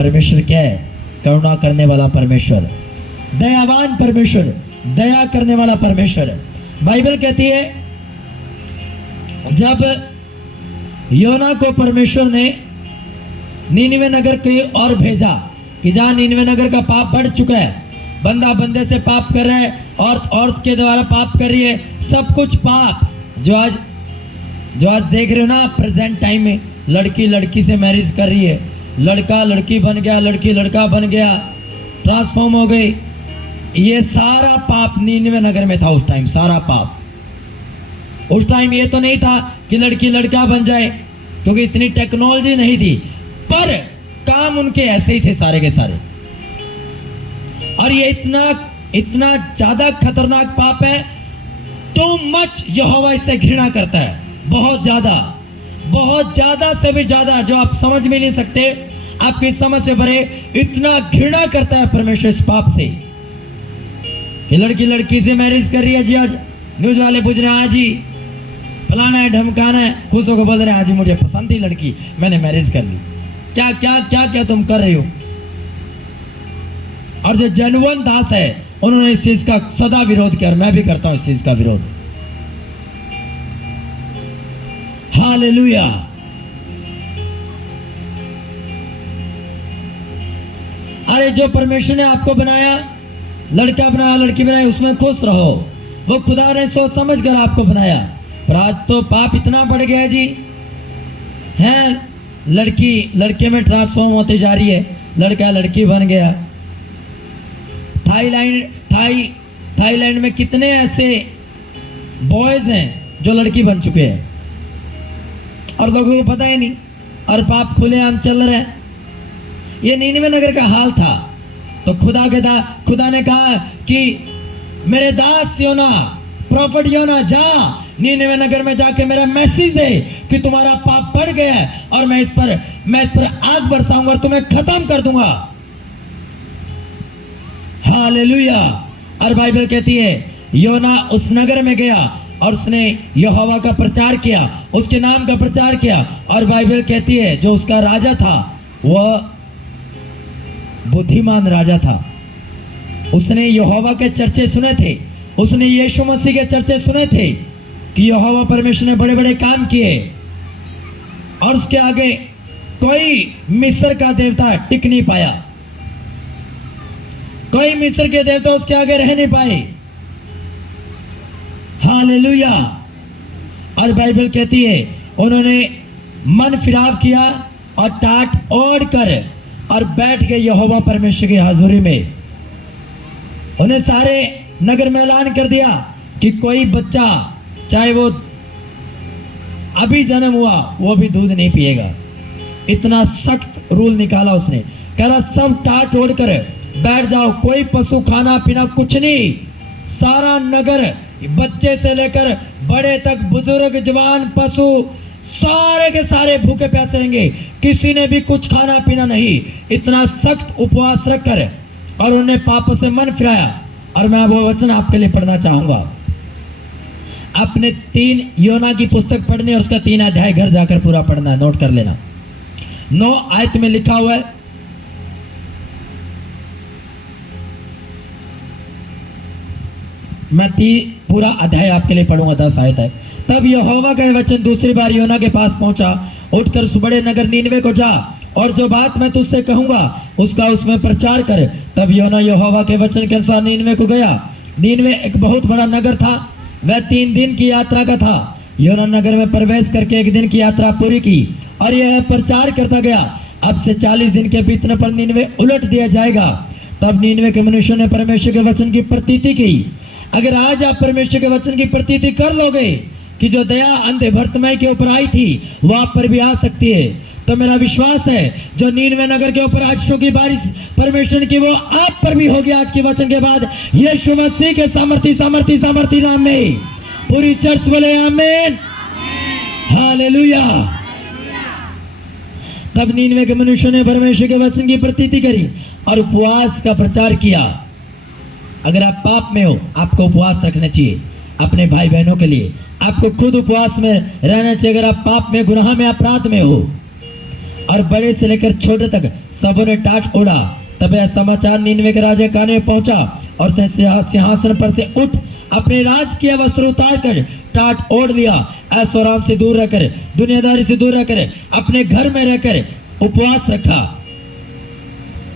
परमेश्वर क्या है? करुणा करने वाला परमेश्वर, दयावान परमेश्वर, दया करने वाला परमेश्वर। बाइबल कहती है जब योना को परमेश्वर ने नीनवे नगर की ओर भेजा कि जहां नीनवे नगर का पाप बढ़ चुका है, बंदा बंदे से पाप कर रहा है, औरत के द्वारा पाप कर रही है, सब कुछ पाप। जो आज देख रहे हो ना, प्रेजेंट टाइम में लड़की लड़की से मैरिज कर रही है, लड़का लड़की बन गया, लड़की लड़का बन गया, ट्रांसफॉर्म हो गई। ये सारा पाप नीनवे नगर में था उस टाइम, सारा पाप। उस टाइम ये तो नहीं था कि लड़की लड़का बन जाए, क्योंकि इतनी टेक्नोलॉजी नहीं थी, पर काम उनके ऐसे ही थे सारे के सारे। और ये इतना ज्यादा खतरनाक पाप है, टू मच यहोवा इससे घृणा करता है, बहुत ज्यादा से भी ज्यादा, जो आप समझ में नहीं सकते, आपकी समझ से परे इतना घृणा करता है परमेश्वर इस पाप से कि लड़की लड़की से मैरिज कर रही है। जी आज न्यूज वाले पूछ रहे हैं, हाँ जी फलाना है ढमकाना है, खुश होकर बोल रहे हैं, हाँ जी मुझे पसंद थी लड़की, मैंने मैरिज कर ली। क्या क्या क्या क्या तुम कर रही हो? और जो जेनुइन दास है उन्होंने इस चीज का सदा विरोध किया, और मैं भी करता हूं इस चीज का विरोध। हालेलुया। अरे जो परमेश्वर ने आपको बनाया, लड़का बनाया लड़की बनाई, उसमें खुश रहो। वो खुदा ने सोच समझ कर आपको बनाया। पर आज तो पाप इतना बढ़ गया जी, है लड़की लड़के में ट्रांसफॉर्म होती जा रही है, लड़का लड़की बन गया। थाईलैंड में कितने ऐसे बॉयज हैं जो लड़की बन चुके हैं और लोगों को पता ही नहीं, और पाप खुलेआम चल रहे हैं। ये नीनवे नगर का हाल था। तो खुदा ने कहा कि मेरे दास योना, प्रॉफिट योना, जा नीनवे नगर में जाके मेरा मैसेज दे कि तुम्हारा पाप बढ़ गया है, और मैं इस पर आग बरसाऊंगा और तुम्हें खत्म कर दूंगा। हालेलुया। और बाइबल कहती है योना उस नगर में गया और उसने यहोवा का प्रचार किया, उसके नाम का प्रचार किया। और बाइबल कहती है जो उसका राजा था वह बुद्धिमान राजा था। उसने यहोवा के चर्चे सुने थे, उसने यीशु मसीह के चर्चे सुने थे कि यहोवा परमेश्वर ने बड़े बड़े काम किए, और उसके आगे कोई मिस्र का देवता टिक नहीं पाया, कोई मिस्र के देवता उसके आगे रह नहीं पाए। हालेलुया। और बाइबल कहती है उन्होंने मन फिराव किया और टाट ओढ़ कर और बैठ गए यहोवा परमेश्वर की हाजुरी में। उन्हें सारे नगर में ऐलान कर दिया कि कोई बच्चा, चाहे वो अभी जन्म हुआ, वो भी दूध नहीं पिएगा। इतना सख्त रूल निकाला उसने। कह रहा सब टाट ओढ़ कर बैठ जाओ, कोई पशु खाना पीना कुछ नहीं। सारा नगर, बच्चे से लेकर बड़े तक, बुजुर्ग जवान पशु, सारे के सारे भूखे प्यासे रहेंगे, किसी ने भी कुछ खाना पीना नहीं। इतना सख्त उपवास रखकर और उन्होंने पापों से मन फिराया। और मैं वो वचन आपके लिए पढ़ना चाहूंगा। अपने 3 योना की पुस्तक पढ़नी और उसका 3 अध्याय घर जाकर पूरा पढ़ना है, नोट कर लेना। 9 आयत में लिखा हुआ है, मैं पूरा अध्याय आपके लिए पढ़ूंगा, 10 आयत है। तब यहोवा का वचन दूसरी बार योना के पास पहुंचा, उठकर उस बड़े नगर नीनवे को जा और जो बात मैं तुझसे कहूंगा उसका उसमें प्रचार कर। तब योना यहोवा के वचन के अनुसार नीनवे को गया। नीनवे एक बहुत बड़ा नगर था, वह 3 दिन की यात्रा का था। योना नगर में प्रवेश करके 1 दिन की यात्रा पूरी की और यह प्रचार करता गया, अब से 40 दिन के बीतने पर नीनवे उलट दिया जाएगा। तब नीनवे के मनुष्यों ने परमेश्वर के वचन की प्रतीति की। अगर आज आप परमेश्वर के वचन की प्रतीति कर लोगे कि जो दया अंधे भर्तमय के ऊपर आई थी वो आप पर भी आ सकती है, तो मेरा विश्वास है जो नीनवे नगर के ऊपर आशीषों की बारिश परमेश्वर की, वो आप पर भी होगी आज के वचन के बाद, यीशु मसीह के सामर्थी नाम में। पूरी चर्च बोले आमीन, हालेलुया। तब नीनवे के मनुष्यों ने परमेश्वर के वचन की प्रतीति करी और उपवास का प्रचार किया। अगर आप पाप में हो, आपको उपवास रखना चाहिए अपने भाई बहनों के लिए। आपको खुद उपवास में रहना चाहिए अगर आप पाप में, गुनाह में, अपराध में हो। और बड़े से लेकर छोटे तक सबों ने टाट ओढ़ा। तब यह समाचार नीनवे के राजा काने में पहुंचा और सिंहासन पर से उठ अपने राज के वस्त्र उतार कर टाट ओढ़ लिया। ऐशो आराम से दूर रहकर, दुनियादारी से दूर रहकर, अपने घर में रहकर उपवास रखा।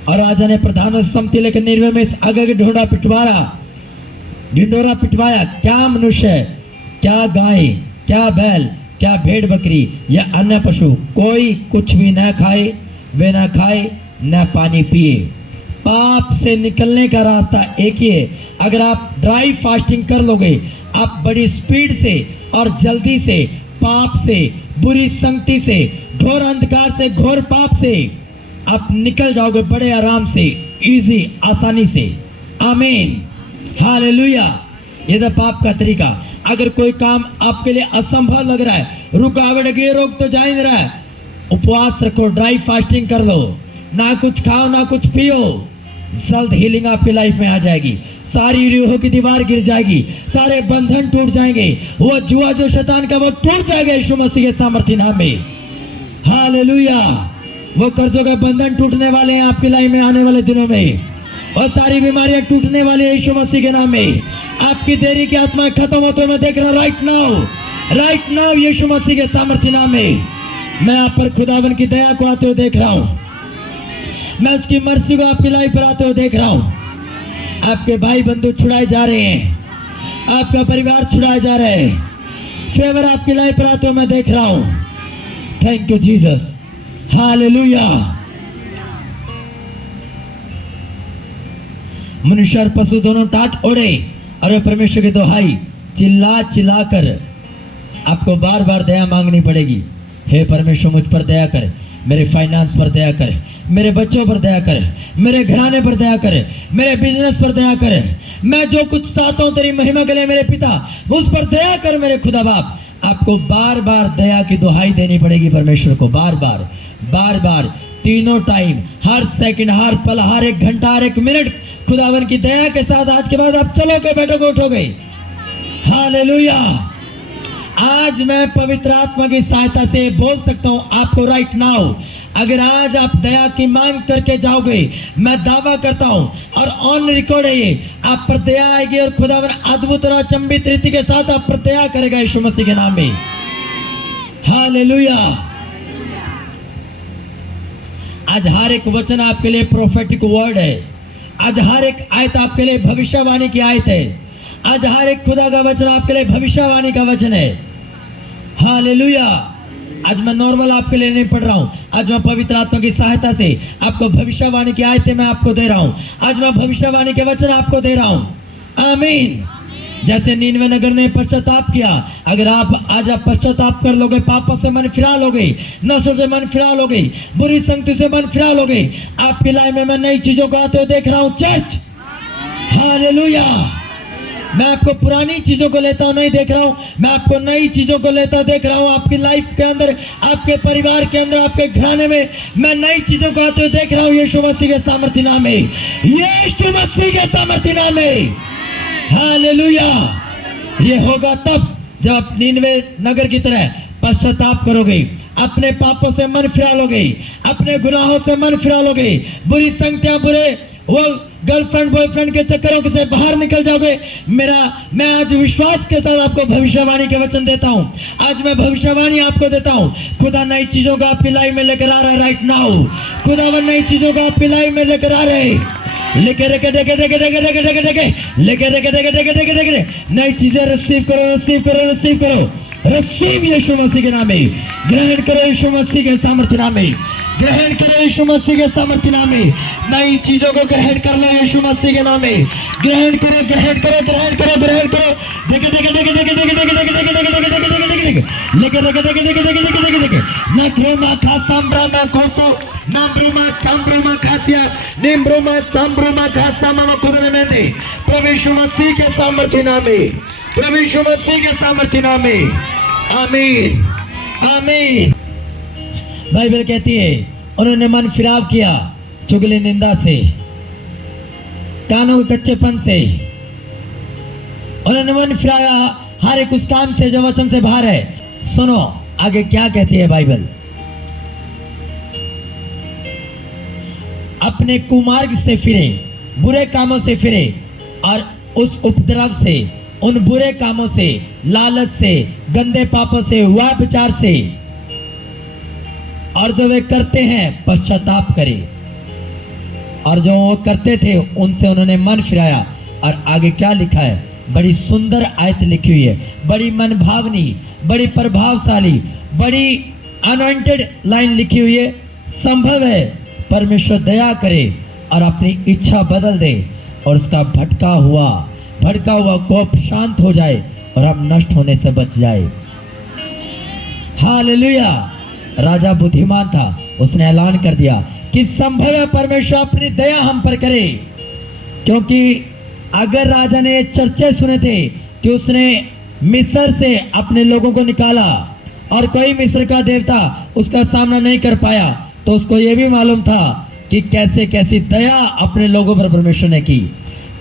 और राजा ने प्रधानों से सम्मति लेकर नीनवे में इस आगे ढिंडोरा पिटवाया। क्या मनुष्य है, क्या गाय, क्या बैल, क्या भेड़ बकरी या अन्य पशु, कोई कुछ भी न खाए, वे न खाए न पानी पिए। पाप से निकलने का रास्ता एक ही है। अगर आप ड्राई फास्टिंग कर लोगे, आप बड़ी स्पीड से और जल्दी से पाप से, बुरी संगति से, घोर अंधकार से, घोर पाप से आप निकल जाओगे बड़े आराम से, इजी, आसानी से। आमीन, हालेलुया। ये था पाप का तरीका। अगर कोई काम आपके लिए असंभव लग रहा है, रुकावट लगी, रोक तो जा ही नहीं रहा है, उपवास रखो, ड्राई फास्टिंग कर लो, ना कुछ खाओ ना कुछ पियो, जल्द हीलिंग आपकी लाइफ में आ जाएगी। सारी रूहों की दीवार गिर जाएगी, सारे बंधन टूट जाएंगे, वो जुआ जो शैतान का वो टूट जाएगा यीशु मसीह के सामर्थ्य नाम में। हालेलुया। वो कर्जों के बंधन टूटने वाले हैं आपकी लाइफ में आने वाले दिनों में, और सारी बीमारियां टूटने वाली है यीशु मसीह के नाम में। आपकी देरी की आत्मा खत्म होते मैं देख रहा हूं राइट नाउ यीशु मसीह के सामर्थ्य नाम में। मैं आप पर खुदावन की दया को आते हुए देख रहा हूं, मैं उसकी मर्जी को आपकी लाइफ पर आते हुए देख रहा हूं। आपके भाई बंधु छुड़ाए जा रहे हैं, आपका परिवार छुड़ाए जा रहे हैं, फेवर आपकी लाइफ पर आते हुए मैं देख रहा हूं। Thank you Jesus, hallelujah. मनुष्य और पशु दोनों टाट ओढ़े और परमेश्वर की दुहाई चिल्ला कर आपको बार बार दया मांगनी पड़ेगी। हे परमेश्वर, मुझ पर दया कर, मेरे फाइनेंस पर दया कर, मेरे बच्चों पर दया कर, मेरे घराने पर दया कर, मेरे बिजनेस पर दया कर, मैं जो कुछ चाहता हूं तेरी महिमा के लिए मेरे पिता, उस पर दया कर मेरे खुदा बाप। आपको बार बार दया की दुहाई देनी पड़ेगी परमेश्वर को, बार बार, तीनों टाइम, हर सेकंड, हर पल, हर एक घंटा, हर एक मिनट खुदावन की दया के साथ आज के बाद आप चलोगे, बैठोगे, उठोगे। हालेलुया। आज मैं पवित्र आत्मा की सहायता से बोल सकता हूं आपको राइट नाउ, अगर आज आप दया की मांग करके जाओगे, मैं दावा करता हूं और ऑन रिकॉर्ड है ये, आप पर दया आएगी और खुदावन अद्भुत और अचंभित रीति के साथ आप पर दया करेगा यीशु मसीह के नाम में। हालेलुया। आज हर एक वचन आपके लिए प्रोफेटिक वर्ड है, आज हर एक आयत आपके लिए भविष्यवाणी की आयत है, आज हर एक खुदा का वचन आपके लिए भविष्यवाणी का वचन है। हालेलुया। आज मैं नॉर्मल आपके लिए नहीं पढ़ रहा हूं, आज मैं पवित्र आत्मा की सहायता से आपको भविष्यवाणी की आयतें मैं आपको दे रहा हूं, आज मैं भविष्यवाणी के वचन आपको दे रहा हूं। आमीन। जैसे नीनवे नगर ने पश्चाताप किया, अगर आप आज पश्चाताप कर लोगे, पापों से मन फिरा लोगे, नशों से मन फिरा लोगे, बुरी संगति से मन फिरा लोगे, आपकी लाइफ में मैं नई चीजों को आते हुए देख रहा हूं चर्च। हालेलुया। मैं आपको पुरानी चीजों को लेता नहीं देख रहा हूं, मैं आपको नई चीजों को लेता देख रहा हूं। आपकी लाइफ के अंदर, आपके परिवार के अंदर, आपके घराने में मैं नई चीजों को आते हुए देख रहा हूं यीशु मसीह के सामर्थ्य नाम में, यीशु मसीह के सामर्थ्य नाम में। हालेलुया। ये होगा तब जब आप नीनवे नगर की तरह पश्चाताप करोगे, अपने पापों से मन फिरा लोगे, अपने गुनाहों से मन फिरा लोगे, बुरी संगतियां, बुरे वो गर्लफ्रेंड बॉयफ्रेंड के चक्करों से बाहर निकल जाओगे। मैं आज विश्वास के साथ आपको भविष्यवाणी के वचन देता हूं, आज मैं भविष्यवाणी आपको देता हूं। खुदा नई चीजों को आपकी लाइफ में लेकर आ रहा है राइट नाउ, खुदा नई चीजों को आपकी लाइफ में लेकर आ रहे हैं, नई चीजें रिसीव करो, रिसीव यीशु मसीह के नाम में, ग्रहण करो यीशु मसीह के सामर्थ्य नाम में, ग्रहण करो यीशु मसीह के सामर्थ्य नाम में, नई चीजों को ग्रहण कर लो यीशु मसीह के नाम में, ग्रहण करो। प्रभु यीशु मसीह के सामर्थ्य नाम में, प्रभु यीशु मसीह के सामर्थ्य नाम में। आमीन, आमीन। बाइबल कहती है उन्होंने मन फिराव किया चुगली निंदा से, कानों के कच्चेपन से, उन्होंने मन फिराया हर एक उस काम से जो वचन से बाहर है। सुनो आगे क्या कहती है बाइबल। अपने कुमार्ग से फिरे, बुरे कामों से फिरे और उस उपद्रव से, उन बुरे कामों से, लालच से, गंदे पापों से, व्यभिचार से, और जो वे करते हैं पश्चाताप करें। और जो वो करते थे उनसे उन्होंने मन फिराया। और आगे क्या लिखा है? बड़ी सुंदर आयत लिखी हुई है, बड़ी मनभावनी, बड़ी प्रभावशाली, बड़ी अनॉइंटेड लाइन लिखी हुई है। संभव है परमेश्वर दया करे और अपनी इच्छा बदल दे और उसका भटका हुआ कोप शांत हो जाए और हम नष्ट होने से बच जाए। हालेलुया। राजा बुद्धिमान था, उसने ऐलान कर दिया कि संभव है परमेश्वर अपनी दया हम पर करे। क्योंकि अगर राजा ने ये चर्चे सुने थे कि उसने मिस्र से अपने लोगों को निकाला और कोई मिस्र का देवता उसका सामना नहीं कर पाया, तो उसको ये भी मालूम था कि कैसे कैसी दया अपने लोगों पर परमेश्वर ने की।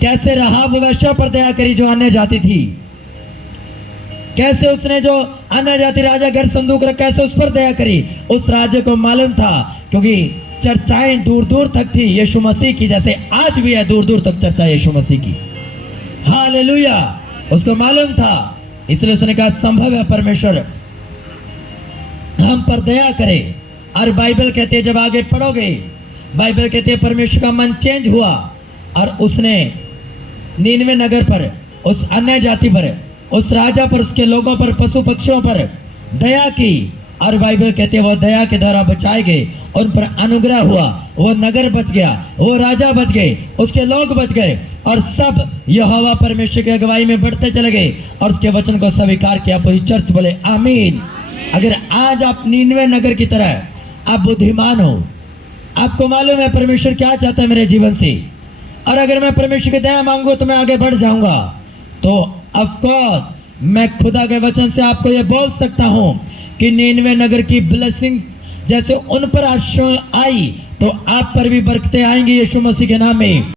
कैसे राहाब वेश्या पर दया करी जो अन्य जाति थी, कैसे उसने जो अन्य जाति राजा घर संदूक रखा, कैसे उस पर दया करी। उस राज्य को मालूम था, क्योंकि चर्चाएं दूर दूर तक थी यीशु मसीह की, जैसे आज भी है दूर दूर तक चर्चा यीशु मसीह की। हालेलुया। उसको मालूम था, इसलिए उसने कहा संभव है परमेश्वर हम पर दया करे। और बाइबल कहते है, जब आगे पढ़ोगे बाइबल कहते है परमेश्वर का मन चेंज हुआ और उसने नीनवे नगर पर, उस अन्य जाति पर, उस राजा पर, उसके लोगों पर, पशु पक्षियों पर दया की। और बाइबल कहते हैं वो दया के द्वारा बचाए गए, उन पर अनुग्रह हुआ, वो नगर बच गया, वो राजा बच गए, उसके लोग बच गए और सब यहोवा परमेश्वर की अगुवाई में बढ़ते चले गए और उसके वचन को स्वीकार किया। पूरी चर्च बोले आमीन। अगर आज आप नीनवे नगर की तरह आप बुद्धिमान हो, आपको मालूम है परमेश्वर क्या चाहता है मेरे जीवन से, और अगर मैं परमेश्वर की दया मांगू तो मैं आगे बढ़ जाऊंगा, तो ऑफ कोर्स मैं खुदा के वचन से आपको ये बोल सकता हूं कि नीनवे नगर की ब्लेसिंग जैसे उन पर आशीष आई तो आप पर भी बरकतें आएंगी यीशु मसीह के नाम में।